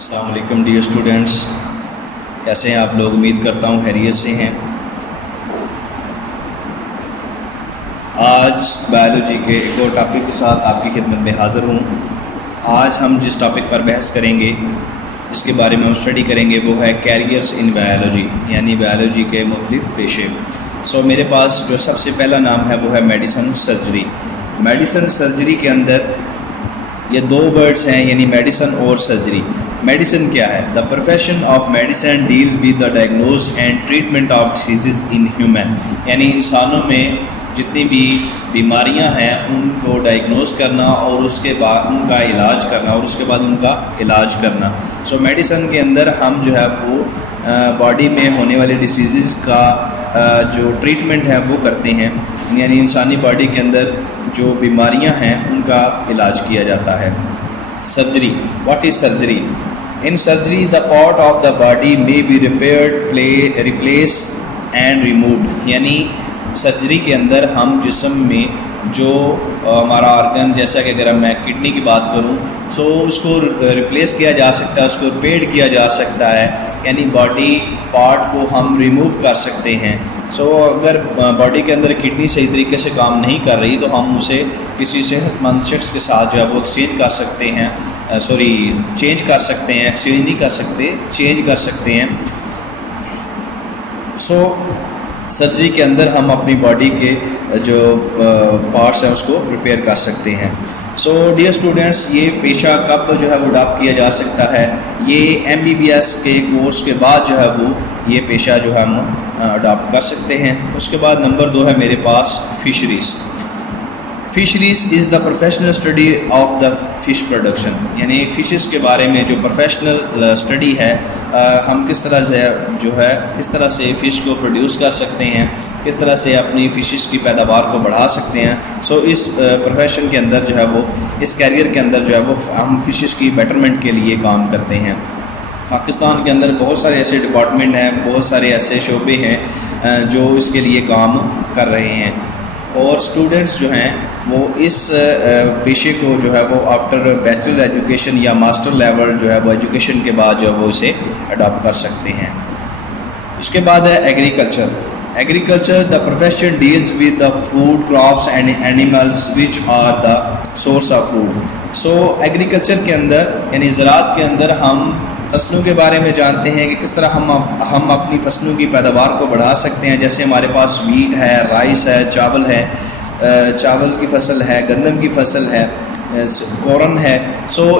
السلام علیکم dear students, کیسے ہیں آپ لوگ؟ امید کرتا ہوں خیریت سے ہیں۔ آج بایولوجی کے ایک اور ٹاپک کے ساتھ آپ کی خدمت میں حاضر ہوں۔ آج ہم جس ٹاپک پر بحث کریں گے، جس کے بارے میں ہم اسٹڈی کریں گے، وہ ہے کیریئرس ان بایولوجی، یعنی بایولوجی کے مختلف پیشے۔ میرے پاس جو سب سے پہلا نام ہے وہ ہے میڈیسن سرجری۔ میڈیسن سرجری کے اندر یہ دو ورڈز ہیں، یعنی میڈیسن اور سرجری۔ میڈیسن کیا ہے؟ The profession of medicine deal with the diagnose and treatment of diseases in human, یعنی انسانوں میں جتنی بھی بیماریاں ہیں ان کو ڈائگنوز کرنا اور اس کے بعد ان کا علاج کرنا اور اس کے بعد ان کا علاج کرنا۔ میڈیسن کے اندر ہم جو ہے وہ باڈی میں ہونے والے ڈیزیزز کا جو ٹریٹمنٹ ہے وہ کرتے ہیں، یعنی انسانی باڈی کے اندر جو بیماریاں ہیں ان کا علاج کیا جاتا ہے۔ Surgery, what is surgery? In surgery the part of the body may be repaired, replaced and removed, یعنی سرجری کے اندر ہم جسم میں جو ہمارا آرگن، جیسا کہ اگر میں کڈنی کی بات کروں اس کو ریپلیس کیا جا سکتا ہے، اس کو ریپیئر کیا جا سکتا ہے، یعنی باڈی پارٹ کو ہم ریموو کر سکتے ہیں۔ اگر باڈی کے اندر کڈنی صحیح طریقے سے کام نہیں کر رہی تو ہم اسے کسی صحت مند شخص کے ساتھ جو ہے وہ ایکسچینج کر سکتے ہیں، چینج کر سکتے ہیں، ایکسچینج نہیں کر سکتے، چینج کر سکتے ہیں۔ سرجری کے اندر ہم اپنی باڈی کے جو پارٹس ہیں اس کو ریپیئر کر سکتے ہیں۔ ڈیئر اسٹوڈنٹس، یہ پیشہ کب جو ہے وہ اڈاپٹ کیا جا سکتا ہے؟ یہ MBBS کے کورس کے بعد جو ہے وہ یہ پیشہ جو ہے ہم اڈاپٹ کر سکتے ہیں۔ اس کے بعد نمبر 2 ہے میرے پاس fisheries. Fisheries is the professional study of the fish production, یعنی فشز کے بارے میں جو پروفیشنل اسٹڈی ہے، ہم کس طرح سے جو ہے کس طرح سے فش کو پروڈیوس کر سکتے ہیں، کس طرح سے اپنی فشز کی پیداوار کو بڑھا سکتے ہیں۔ اس پروفیشن کے اندر جو ہے وہ اس کیریئر کے اندر جو ہے وہ ہم فشز کی بیٹرمنٹ کے لیے کام کرتے ہیں۔ پاکستان کے اندر بہت سارے ایسے ڈپارٹمنٹ ہیں، بہت سارے ایسے شعبے ہیں جو اس کے لیے کام کر رہے ہیں، اور اسٹوڈنٹس جو ہیں وہ اس پیشے کو جو ہے وہ آفٹر بیچلر ایجوکیشن یا ماسٹر لیول جو ہے وہ ایجوکیشن کے بعد جو ہے وہ اسے اڈاپٹ کر سکتے ہیں۔ اس کے بعد ہے agriculture. Agriculture the profession deals with the food crops and animals which are the source of food. Agriculture کے اندر یعنی زراعت کے اندر ہم فصلوں کے بارے میں جانتے ہیں کہ کس طرح ہم اپنی فصلوں کی پیداوار کو بڑھا سکتے ہیں۔ جیسے ہمارے پاس ویٹ ہے، رائس ہے، چاول ہے، چاول کی فصل ہے، گندم کی فصل ہے، کورن ہے۔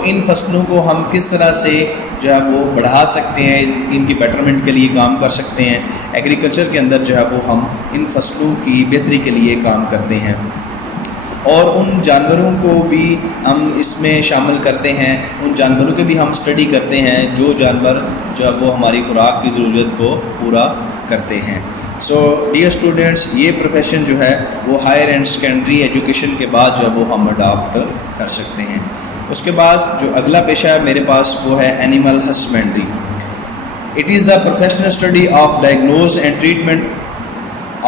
ان فصلوں کو ہم کس طرح سے جو ہے وہ بڑھا سکتے ہیں، ان کی بیٹرمنٹ کے لیے کام کر سکتے ہیں۔ ایگریکلچر کے اندر جو ہے وہ ہم ان فصلوں کی بہتری کے لیے کام کرتے ہیں، اور ان جانوروں کو بھی ہم اس میں شامل کرتے ہیں، ان جانوروں کے بھی ہم اسٹڈی کرتے ہیں جو جانور جو ہے وہ ہماری خوراک کی ضرورت کو پورا کرتے ہیں۔ ڈیئر اسٹوڈنٹس، یہ پروفیشن جو ہے وہ ہائر اینڈ سیکنڈری ایجوکیشن کے بعد جو ہے وہ ہم اڈاپٹ کر سکتے ہیں۔ اس کے بعد جو اگلا پیشہ ہے میرے پاس وہ ہے animal husbandry. It is the professional study of diagnose and treatment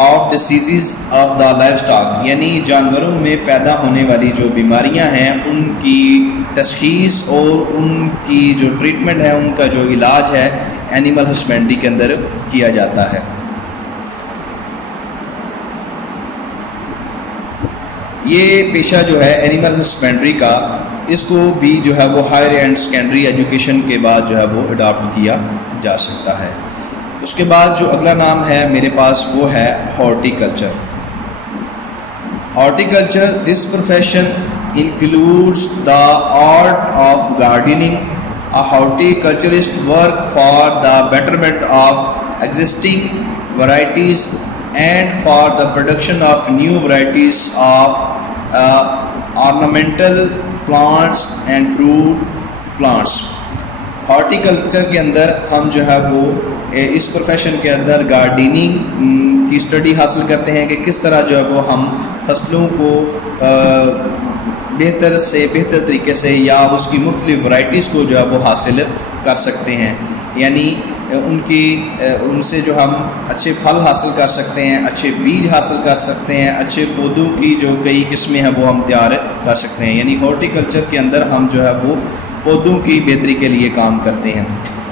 of diseases of the life stock, یعنی جانوروں میں پیدا ہونے والی جو بیماریاں ہیں ان کی تشخیص اور ان کی جو ٹریٹمنٹ ہے، ان کا جو علاج ہے، اینیمل ہسبینڈری کے اندر کیا جاتا ہے۔ یہ پیشہ جو ہے اینیمل ہسبینڈری کا، اس کو بھی جو ہے وہ ہائر اینڈ سیکنڈری ایجوکیشن کے بعد جو ہے وہ اڈاپٹ کیا جا سکتا ہے۔ اس کے بعد جو اگلا نام ہے میرے پاس وہ ہے horticulture. Horticulture, this profession includes the art of gardening. A horticulturist work for the betterment of existing varieties and for the production of new varieties of ornamental plants and fruit plants۔ Horticulture کے اندر ہم جو ہے وہ اس profession کے اندر gardening کی study حاصل کرتے ہیں کہ کس طرح جو ہے وہ ہم فصلوں کو بہتر سے بہتر طریقے سے یا اس کی مختلف ورائٹیز کو جو ہے وہ حاصل کر سکتے ہیں، یعنی ان سے جو ہم اچھے پھل حاصل کر سکتے ہیں، اچھے بیج حاصل کر سکتے ہیں، اچھے پودوں کی جو کئی قسمیں ہیں وہ ہم تیار کر سکتے ہیں۔ یعنی ہارٹیکلچر کے اندر ہم جو ہے وہ پودوں کی بہتری کے لیے کام کرتے ہیں.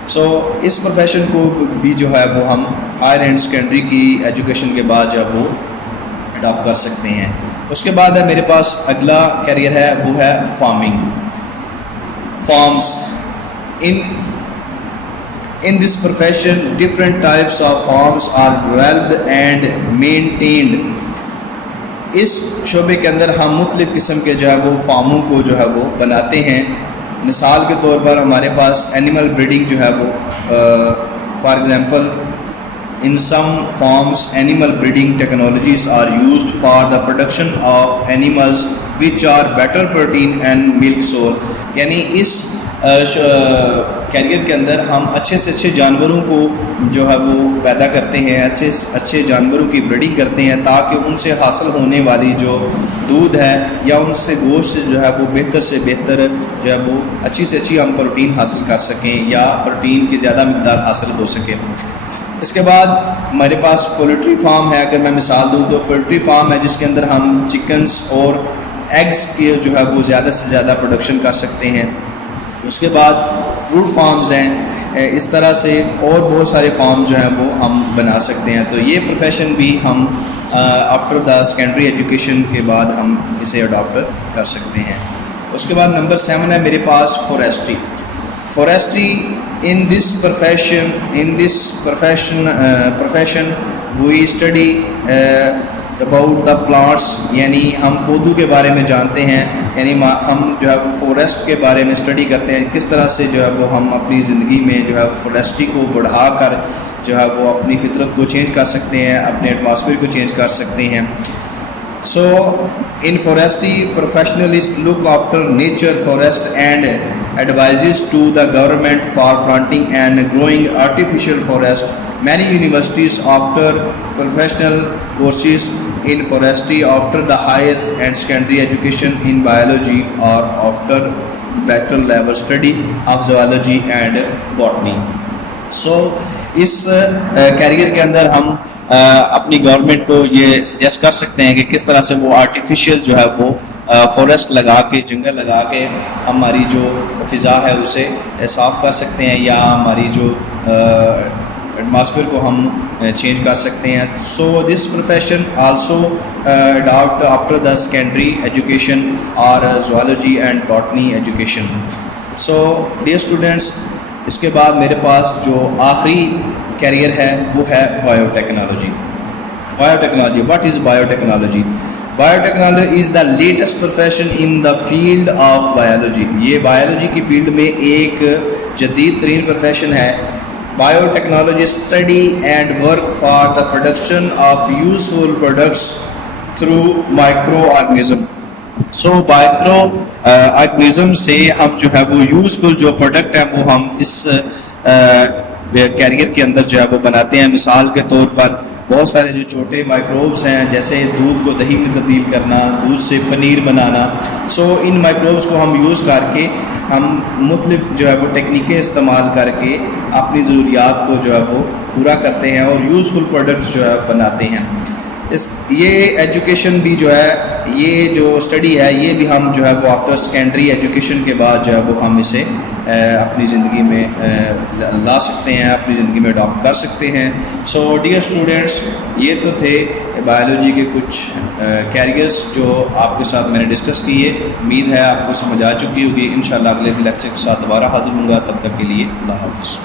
سو اس پروفیشن کو بھی جو ہے وہ ہم ہائر اینڈ سیکنڈری کی ایجوکیشن کے بعد جو ہے وہ اڈاپٹ کر سکتے ہیں. اس کے بعد ہے میرے پاس اگلا کیریئر ہے وہ ہے farming. Farms in this profession different types of farms are developed and maintained. اس شعبے کے اندر ہم مختلف قسم کے جو ہے وہ فارموں کو جو ہے وہ بناتے ہیں. مثال کے طور پر ہمارے پاس اینیمل بریڈنگ جو ہے وہ for example in some farms animal breeding technologies are used for the production of animals which are better protein and milk source. یعنی اس کیریئر کے اندر ہم اچھے سے اچھے جانوروں کو جو ہے وہ پیدا کرتے ہیں, اچھے جانوروں کی بریڈنگ کرتے ہیں تاکہ ان سے حاصل ہونے والی جو دودھ ہے یا ان سے گوشت جو ہے وہ بہتر سے بہتر جو ہے وہ اچھی سے اچھی ہم پروٹین حاصل کر سکیں یا پروٹین کی زیادہ مقدار حاصل ہو سکے. اس کے بعد ہمارے پاس پولٹری فارم ہے. اگر میں مثال دوں تو پولٹری فارم ہے جس کے اندر ہم چکنز اور ایگز کے جو ہے وہ زیادہ سے زیادہ پروڈکشن کر سکتے ہیں. اس کے بعد فروٹ فارمز ہیں. اس طرح سے اور بہت سارے فارم جو ہیں وہ ہم بنا سکتے ہیں. تو یہ پروفیشن بھی ہم آفٹر دا سیکنڈری ایجوکیشن کے بعد ہم اسے اڈاپٹ کر سکتے ہیں. اس کے بعد نمبر 7 ہے میرے پاس فورسٹری. فورسٹری in this profession we study about the plants. یعنی ہم پودوں کے بارے میں جانتے ہیں, یعنی ہم جو ہے فورسٹ کے بارے میں اسٹڈی کرتے ہیں کس طرح سے جو ہے وہ ہم اپنی زندگی میں جو ہے فورسٹری کو بڑھا کر جو ہے وہ اپنی فطرت کو چینج کر سکتے ہیں, اپنے ایٹماسفیئر کو چینج کر سکتے ہیں. So in forestry professionals look after nature forest and advises to the government for planting and growing artificial forest. Many universities offer professional courses in forestry after the higher and secondary education in biology or after bachelor level study of zoology and botany. So اس career کے اندر ہم اپنی government کو یہ suggest کر سکتے ہیں کہ کس طرح سے وہ آرٹیفیشیل جو ہے وہ فورسٹ لگا کے, جنگل لگا کے ہماری جو فضا ہے اسے صاف کر سکتے ہیں یا ہماری جو ایٹماسفیئر کو ہم چینج کر سکتے ہیں. So this profession also adopt after the secondary education اور zoology and botany education. So dear students, اس کے بعد میرے پاس جو آخری کیریئر ہے وہ ہے bio technology. Bio technology, what is bio technology? Bio technology is the latest profession in the field of biology. یہ بایولوجی کی فیلڈ میں ایک جدید ترین پروفیشن ہے. Bio technology study and work for the production of useful products through micro organism. So micro organism سے ہم جو ہے وہ یوزفل جو پروڈکٹ ہے وہ ہم اس کیریئر کے اندر جو ہے وہ بناتے ہیں. مثال کے طور پر بہت سارے جو چھوٹے مائکروبس ہیں جیسے دودھ کو دہی میں تبدیل کرنا, دودھ سے پنیر بنانا. سو ان مائکروبس کو ہم یوز کر کے ہم مختلف جو ہے وہ ٹیکنیکیں استعمال کر کے اپنی ضروریات کو جو ہے وہ پورا کرتے ہیں اور یوزفل پروڈکٹس جو ہے بناتے ہیں. یہ ایجوکیشن بھی جو ہے, یہ جو اسٹڈی ہے یہ بھی ہم جو ہے وہ آفٹر سیکنڈری ایجوکیشن کے بعد جو ہے وہ ہم اسے اپنی زندگی میں لا سکتے ہیں, اپنی زندگی میں اڈاپٹ کر سکتے ہیں. سو ڈیئر اسٹوڈینٹس, یہ تو تھے بایولوجی کے کچھ کیریئرس جو آپ کے ساتھ میں نے ڈسکس کیے. امید ہے آپ کو سمجھ آ چکی ہوگی. انشاءاللہ اگلے لیکچر کے ساتھ دوبارہ حاضر ہوں گا. تب تک کے لیے اللہ حافظ.